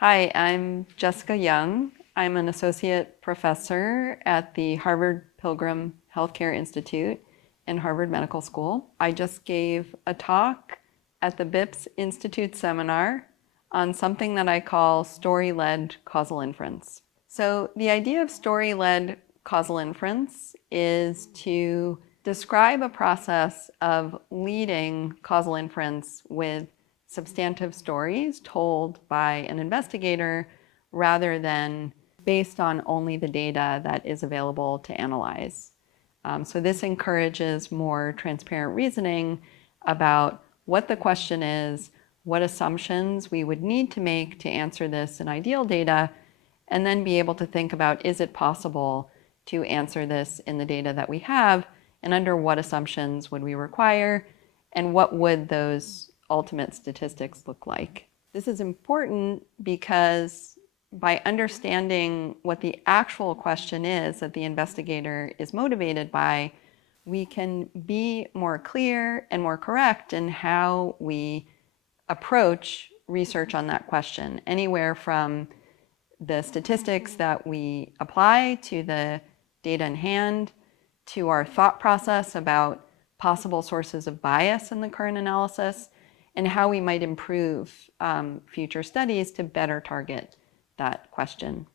Hi, I'm Jessica Young. I'm an associate professor at the Harvard Pilgrim Healthcare Institute and Harvard Medical School. I just gave a talk at the BIPS Institute seminar on something that I call story-led causal inference. So the idea of story-led causal inference is to describe a process of leading causal inference with substantive stories told by an investigator rather than based on only the data that is available to analyze. So this encourages more transparent reasoning about what the question is, what assumptions we would need to make to answer this in ideal data, and then be able to think about, is it possible to answer this in the data that we have, and under what assumptions would we require, and what would those ultimate statistics look like? This is important because by understanding what the actual question is that the investigator is motivated by, we can be more clear and more correct in how we approach research on that question, anywhere from the statistics that we apply to the data in hand, to our thought process about possible sources of bias in the current analysis, and how we might improve future studies to better target that question.